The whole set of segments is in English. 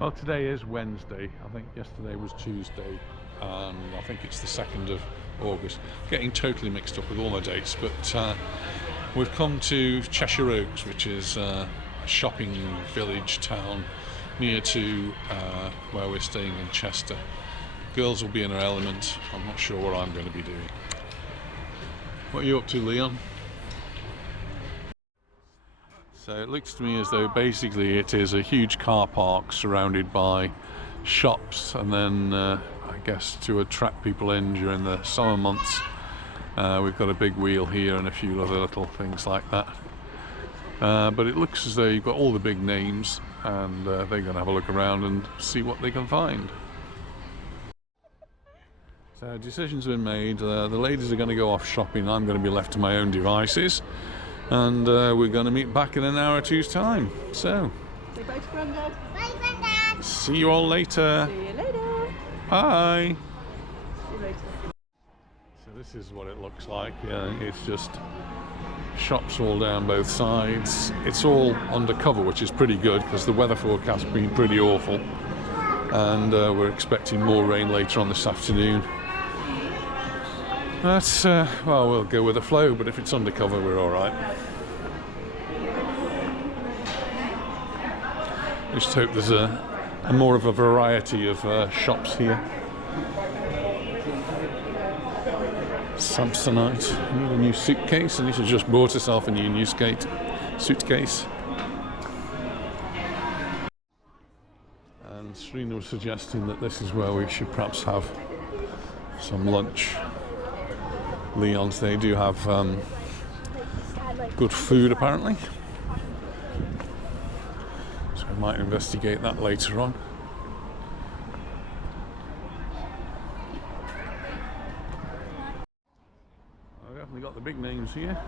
Well, today is Wednesday. I think yesterday was Tuesday, and I think it's the 2nd of August. Getting totally mixed up with all my dates, but we've come to Cheshire Oaks, which is a shopping village town near to where we're staying in Chester. Girls will be in her element. I'm not sure what I'm going to be doing. What are you up to, Leon? So it looks to me as though basically it is a huge car park surrounded by shops, and then I guess to attract people in during the summer months we've got a big wheel here and a few other little things like that. But it looks as though you've got all the big names, and they're going to have a look around and see what they can find. So decisions have been made. The ladies are going to go off shopping. I'm going to be left to my own devices. And we're going to meet back in an hour or two's time. So, say bye to Grandad. Bye, Grandad. See you all later. See you later. Bye. See you later. So this is what it looks like. It's just shops all down both sides. It's all undercover, which is pretty good because the weather forecast has been pretty awful. And we're expecting more rain later on this afternoon. That's, well, we'll go with the flow, but if it's undercover, we're all right. Just hope there's a more of a variety of shops here. Samsonite. I need a new suitcase. Anita just bought herself a new suitcase. And Serena was suggesting that this is where we should perhaps have some lunch. Leon's, they do have good food apparently, so I might investigate that later on. I've definitely got the big names here.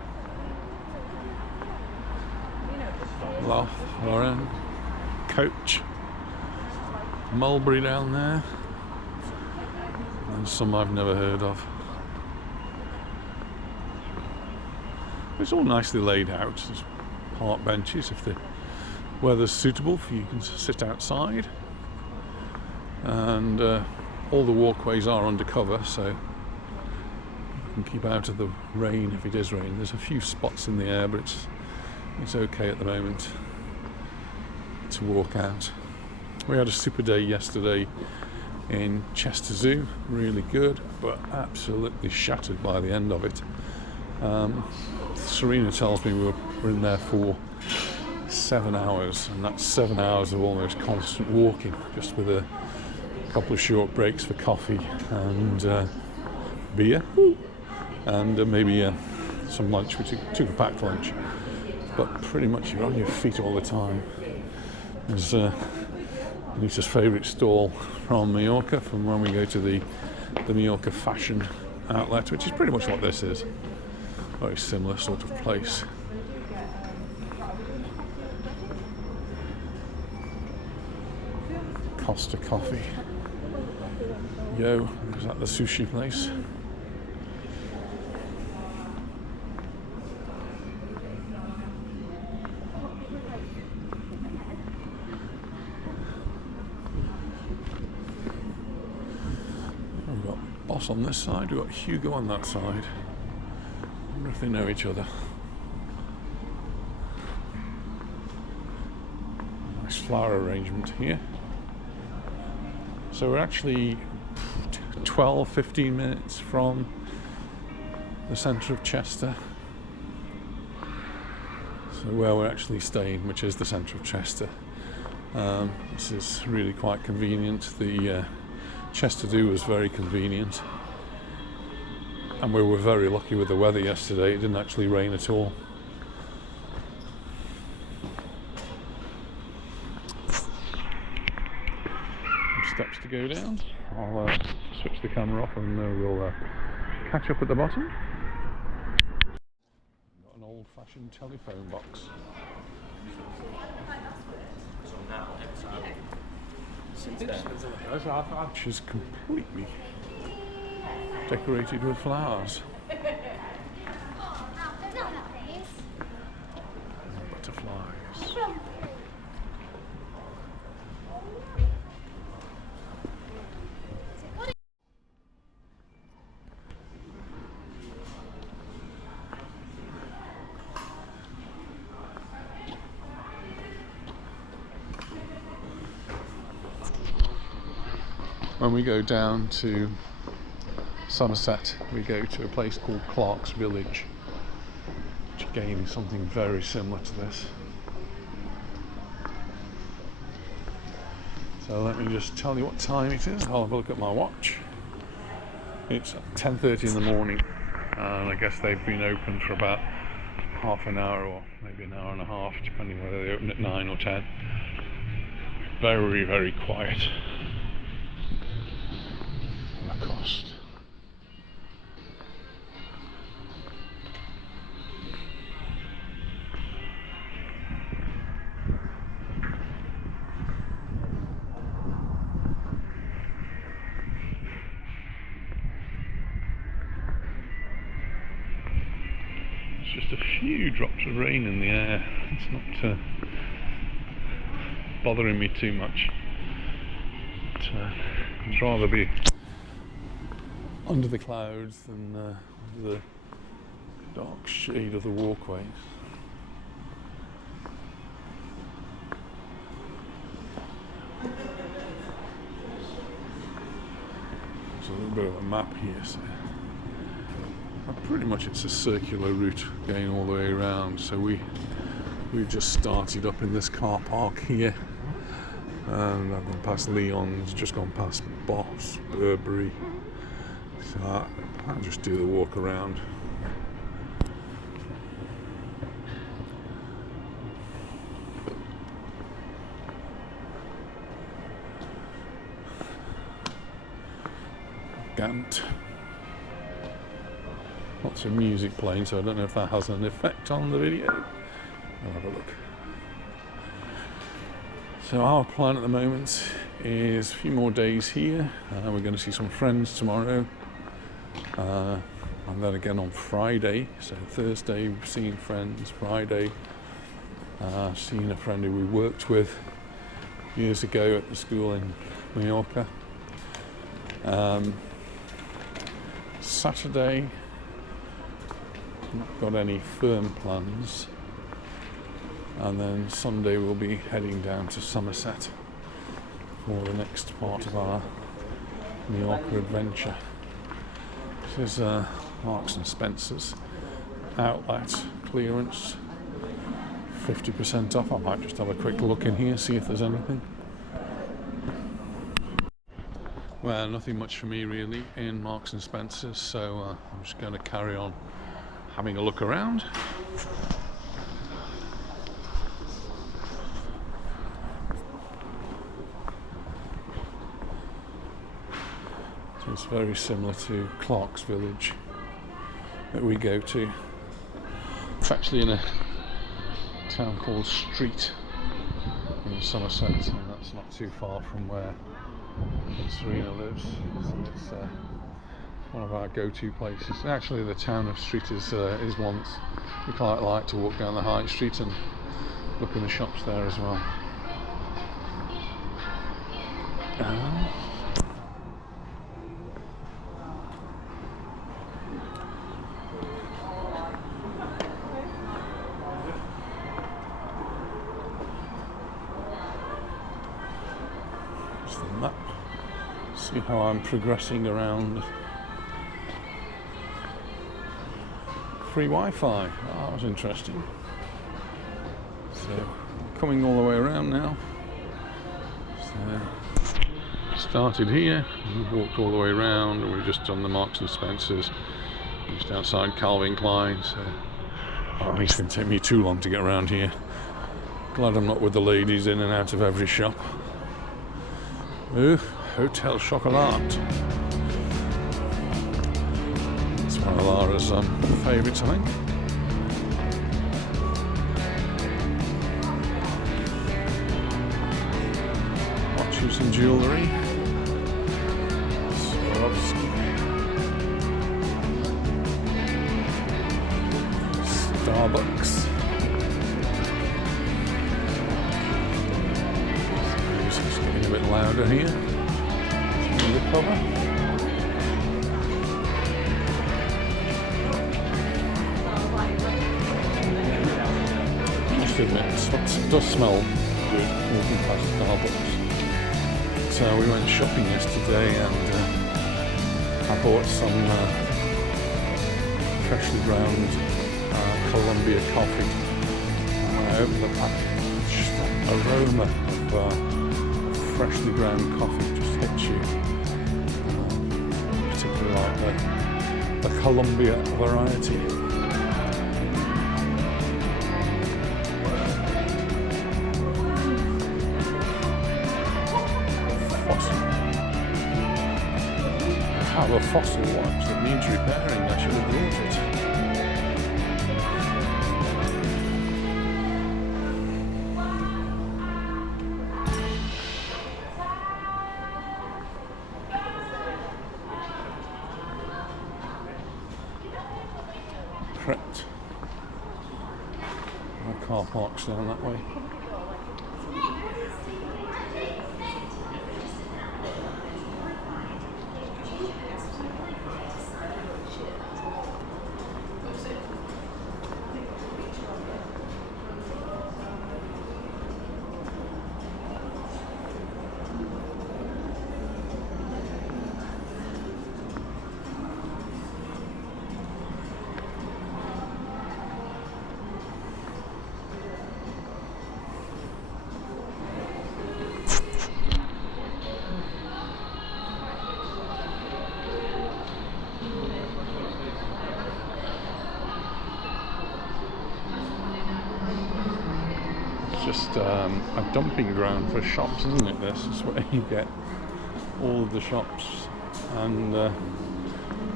Lauren, Coach, Mulberry down there, and some I've never heard of. It's all nicely laid out. There's park benches if the weather's suitable for you can sit outside, and all the walkways are undercover, so you can keep out of the rain if it is raining. There's a few spots in the air, but it's okay at the moment to walk out. We had a super day yesterday in Chester Zoo, really good, but absolutely shattered by the end of it. Serena tells me we're in there for 7 hours, and that's 7 hours of almost constant walking, just with a couple of short breaks for coffee and beer, and maybe some lunch. We took a packed lunch, but pretty much you're on your feet all the time. There's Anita's favourite stall from Mallorca, from when we go to the Majorca fashion outlet, which is pretty much what this is. Very similar sort of place. Costa Coffee. Yo, is that the sushi place? We've got Boss on this side, we've got Hugo on that side. I wonder if they know each other. Nice flower arrangement here. So we're actually 12-15 minutes from the centre of Chester. So where we're actually staying, which is the centre of Chester. This is really quite convenient. The Chester Zoo was very convenient. And we were very lucky with the weather yesterday. It didn't actually rain at all. Some steps to go down. I'll switch the camera off and we'll catch up at the bottom. Got an old-fashioned telephone box. Which is completely decorated with flowers. Butterflies. when we go down to Somerset, we go to a place called Clark's Village, which again is something very similar to this. So let me just tell you what time it is. I'll have a look at my watch. It's 10:30 in the morning, and I guess they've been open for about half an hour or maybe an hour and a half, depending whether they open at 9 or 10. Very, very quiet. The cost. Just a few drops of rain in the air. It's not bothering me too much. But, I'd rather be under the clouds than under the dark shade of the walkways. There's a little bit of a map here, so pretty much it's a circular route going all the way around. So we've just started up in this car park here, and I've gone past Leon's, just gone past Boss, Burberry, so I'll just do the walk around. Gant. Lots of music playing, so I don't know if that has an effect on the video. I'll have a look. So our plan at the moment is a few more days here. We're going to see some friends tomorrow, and then again on Friday. So Thursday seeing friends, Friday seeing a friend who we worked with years ago at the school in Mallorca. Saturday, not got any firm plans, and then Sunday we'll be heading down to Somerset for the next part of our Mallorca adventure. This is Marks and Spencer's outlet clearance, 50% off. I might just have a quick look in here, see if there's anything. Well, nothing much for me really in Marks and Spencer's, so I'm just going to carry on having a look around. So it's very similar to Clark's Village that we go to. It's actually in a town called Street in Somerset, and that's not too far from where Serena lives. So it's one of our go-to places. Actually, the town of Street is one we quite like to walk down the High Street and look in the shops there as well. Just the map. See how I'm progressing around. Free Wi-Fi. Oh, that was interesting. So, coming all the way around now. So, started here, we've walked all the way around, and we've just done the Marks and Spencer's, just outside Calvin Klein. So, it's going to take me too long to get around here. Glad I'm not with the ladies in and out of every shop. Ooh, Hotel Chocolat. One of Lara's favourites, I think. Watches and jewellery. Swarovski. Starbucks. Music's getting a bit louder here. See the cover. It does smell good walking past Starbucks. we went shopping yesterday, and I bought some freshly ground Colombia coffee. And when I opened the package, that aroma of freshly ground coffee just hits you. Particularly like the Colombia variety. I have a fossil watch that needs repairing. I should have brought it. Correct. My car parks down that way. Just a dumping ground for shops, isn't it? This is where you get all of the shops, and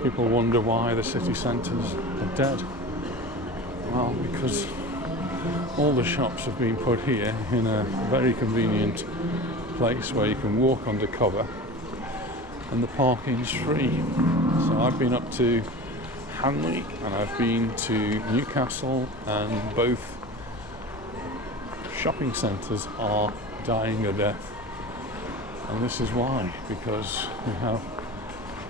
people wonder why the city centres are dead. Well, because all the shops have been put here in a very convenient place where you can walk under cover, and the parking's free. So I've been up to Hanley and I've been to Newcastle, and both shopping centres are dying a death, and this is why, because we have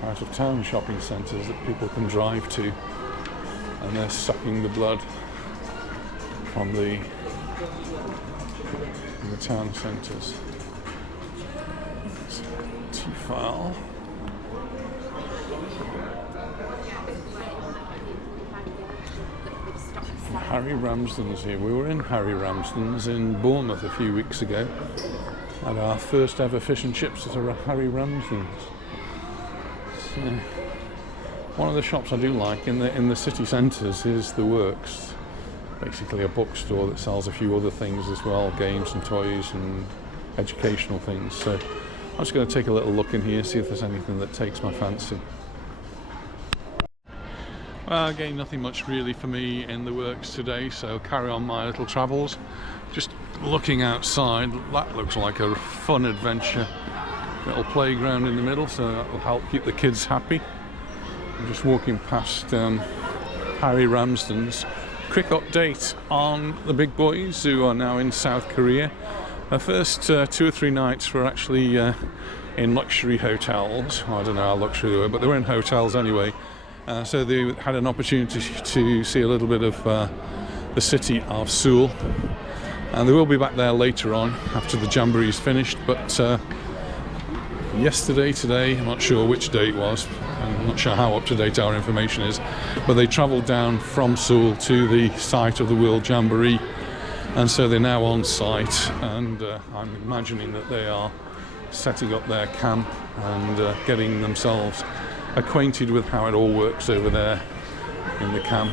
out of town shopping centres that people can drive to, and they're sucking the blood from the town centres. It's too foul. Harry Ramsden's here. We were in Harry Ramsden's in Bournemouth a few weeks ago. Had our first ever fish and chips at Harry Ramsden's. So, one of the shops I do like in the city centres is the Works. Basically a bookstore that sells a few other things as well, games and toys and educational things. So I'm just going to take a little look in here, see if there's anything that takes my fancy. Well, again, nothing much really for me in the Works today, so carry on my little travels. Just looking outside, that looks like a fun adventure. Little playground in the middle, so that will help keep the kids happy. I'm just walking past Harry Ramsden's. Quick update on the big boys who are now in South Korea. The first 2 or 3 nights were actually in luxury hotels. I don't know how luxury they were, but they were in hotels anyway. So they had an opportunity to see a little bit of the city of Seoul, and they will be back there later on after the jamboree is finished. But today, I'm not sure which day it was, I'm not sure how up to date our information is, but they travelled down from Seoul to the site of the World Jamboree, and so they're now on site, and I'm imagining that they are setting up their camp and getting themselves acquainted with how it all works over there in the camp.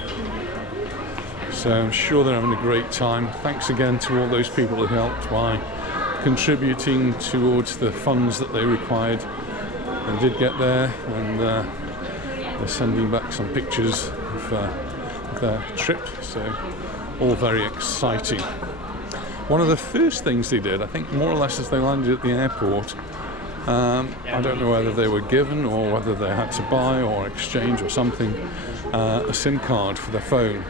So I'm sure they're having a great time. Thanks again to all those people who helped by contributing towards the funds that they required. They did get there, and they're sending back some pictures of their trip, so all very exciting. One of the first things they did, I think more or less as they landed at the airport, I don't know whether they were given or whether they had to buy or exchange or something, a SIM card for their phone.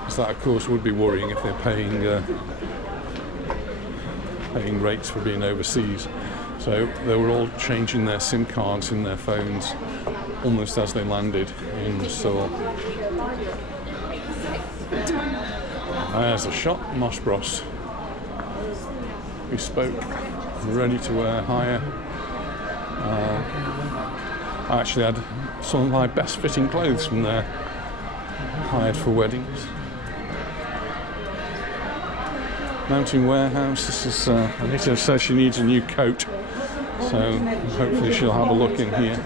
Because that, of course, would be worrying if they're paying rates for being overseas. So they were all changing their SIM cards in their phones almost as they landed in Seoul. There's a shop, Moss Bros. bespoke, ready-to-wear hire. I actually had some of my best-fitting clothes from there, hired for weddings. Mountain Warehouse. This is Anita says she needs a new coat, so hopefully she'll have a look in here.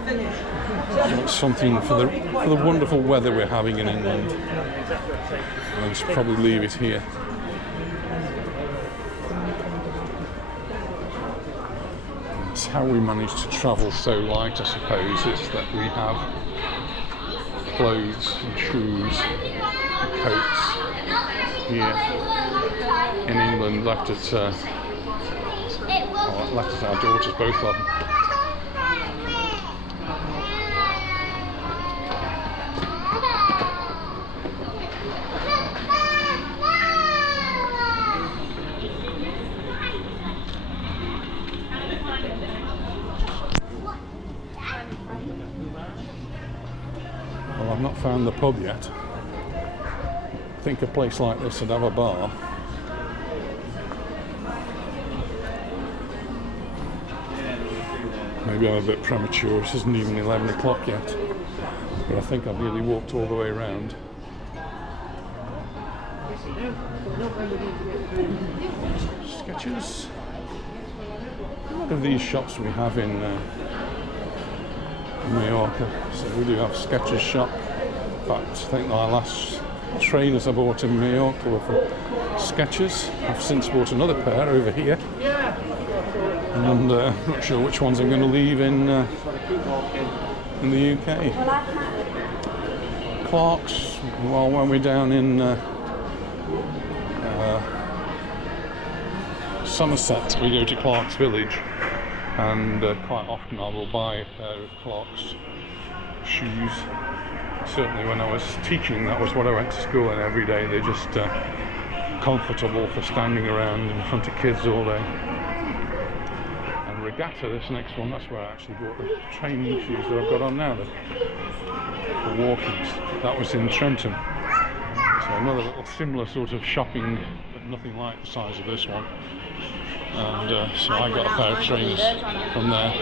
She wants something for the wonderful weather we're having in England. I'll just probably leave it here. That's how we manage to travel so light, I suppose, is that we have clothes and shoes and coats here in England left at our daughters, both of them. Well, I've not found the pub yet. I think a place like this would have a bar. Maybe I'm a bit premature, it isn't even 11 o'clock yet, but I think I've nearly walked all the way around. Sketches. A lot of these shops we have in Mallorca, so we do have Sketches shop. In fact, I think my last trainers I bought in Majorca were for Sketches. I've since bought another pair over here, and I'm not sure which ones I'm going to leave in the UK. Clark's, well, when we're down in Somerset, we go to Clark's Village, and quite often I will buy a pair of Clark's shoes. Certainly when I was teaching, that was what I went to school in every day. They're just comfortable for standing around in front of kids all day. And Regatta, this next one, that's where I actually bought the training shoes that I've got on now, the walkings. That was in Trenton. So another little similar sort of shopping, but nothing like the size of this one. And so I got a pair of trainers from there.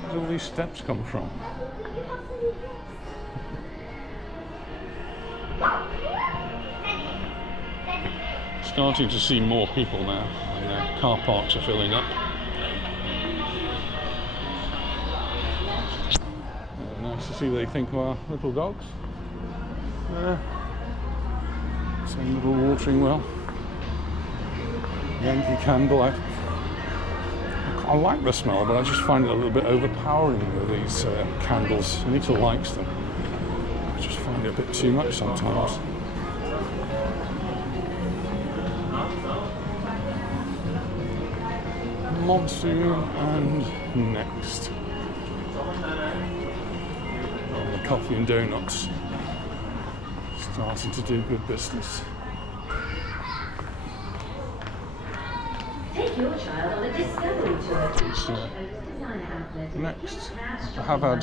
Where do all these steps come from? Starting to see more people now, and their car parks are filling up. Nice to see what they think of our little dogs. Same little watering well. Yankee Candle. I like the smell, but I just find it a little bit overpowering with these candles. Anita likes them. I just find it a bit too much sometimes. Monsoon and next. Oh, the coffee and donuts starting to do good business. Take your child on a discovery tour to Cheshire Oaks. Next, I have had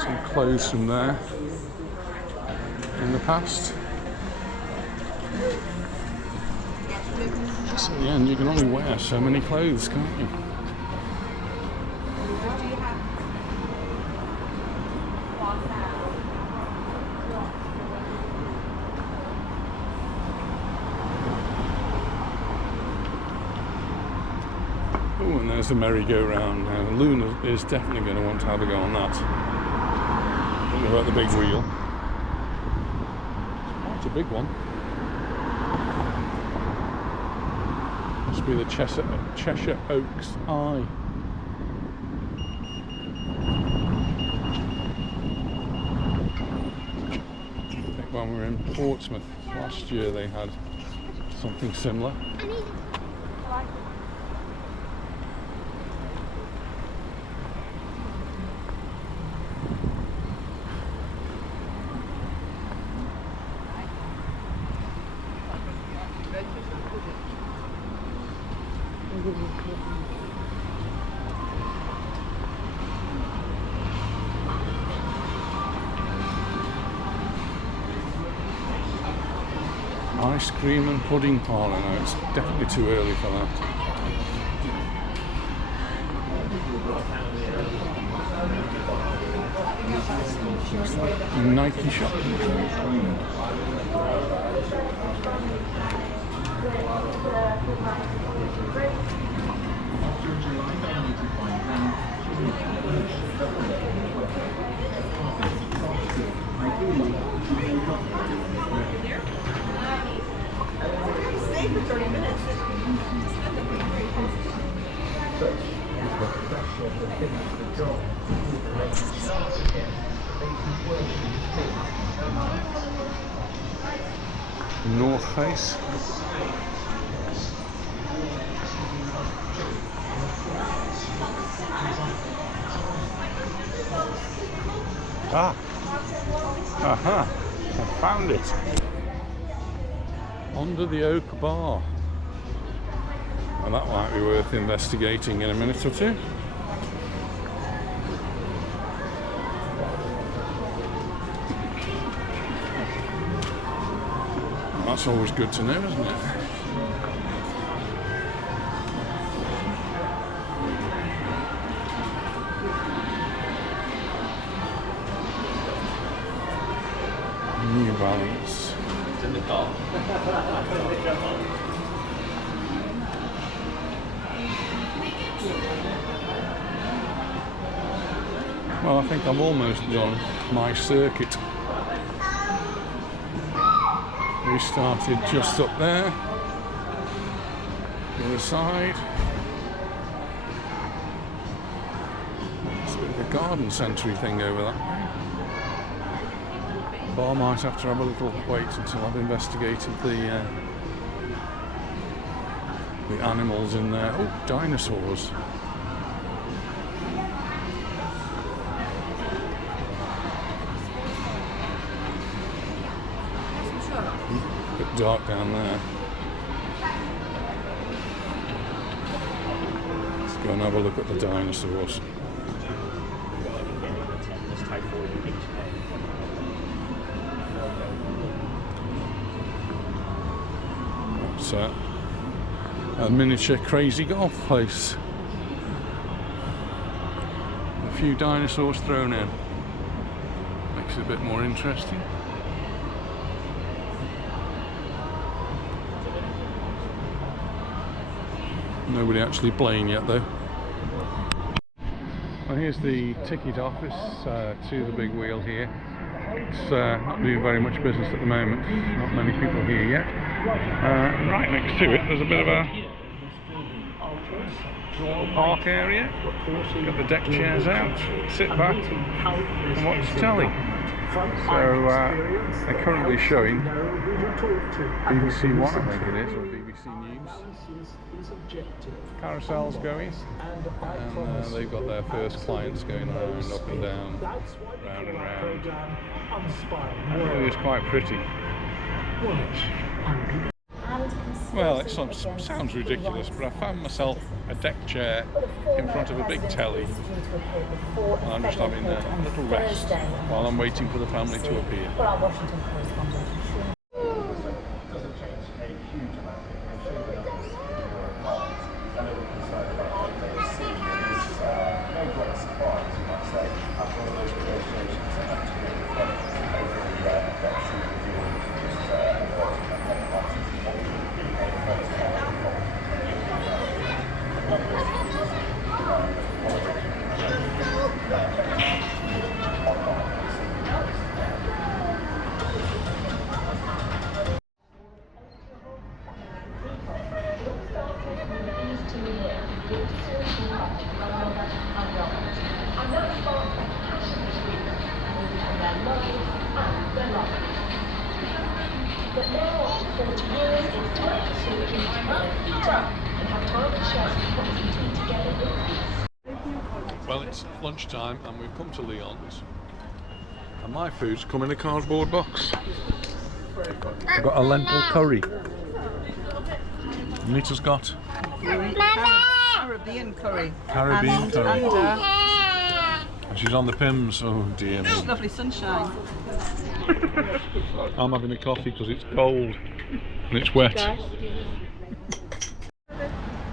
some clothes from there in the past. So in the end, you can only wear so many clothes, can't you? Oh, and there's the merry-go-round now. Luna is definitely going to want to have a go on that. Don't know about the big wheel. It's a big one. Must be the Cheshire Oaks Eye. I think when we were in Portsmouth last year they had something similar. Ice cream and pudding parlour. No, it's definitely too early for that. Nike shop. Stay for 30 minutes. North Face. Ah! Aha! I found it! Under the Oak Bar. Well, that might be worth investigating in a minute or two. That's always good to know, isn't it? New Balance. It's in the car. Well, I think I'm almost done my circuit. We started just up there, the other side. It's a bit of a garden centre thing over that way. But I might have to have a little wait until I've investigated the animals in there. Oh, dinosaurs. Bit dark down there. Let's go and have a look at the dinosaurs. It's a miniature crazy golf place. A few dinosaurs thrown in. Makes it a bit more interesting. Nobody actually playing yet though. Well, here's the ticket office to the big wheel here. It's not doing very much business at the moment, not many people here yet. Right next to it there's a bit of a park area. Got the deck chairs out, sit back and watch telly. So they're currently showing BBC One, I think it is, or BBC News. Carousel's going, and they've got their first clients going around, up and down, round and round. It was quite pretty. Well, it sounds ridiculous, but I found myself a deck chair in front of a big telly, and I'm just having a little rest while I'm waiting for the family to appear. Well, it's lunchtime and we've come to Leon's, and my food's come in a cardboard box. I've got a lentil curry. Anita's got Caribbean curry. Caribbean curry. She's on the Pims. Oh dear me. Lovely sunshine. I'm having a coffee because it's cold and it's wet.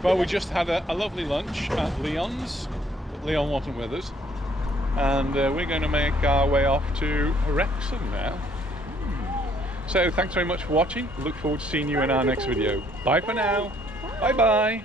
Well, we just had a lovely lunch at Leon's, but Leon wasn't with us. And we're going to make our way off to Wrexham now. So thanks very much for watching. Look forward to seeing you in our next video. Bye for now. Bye bye.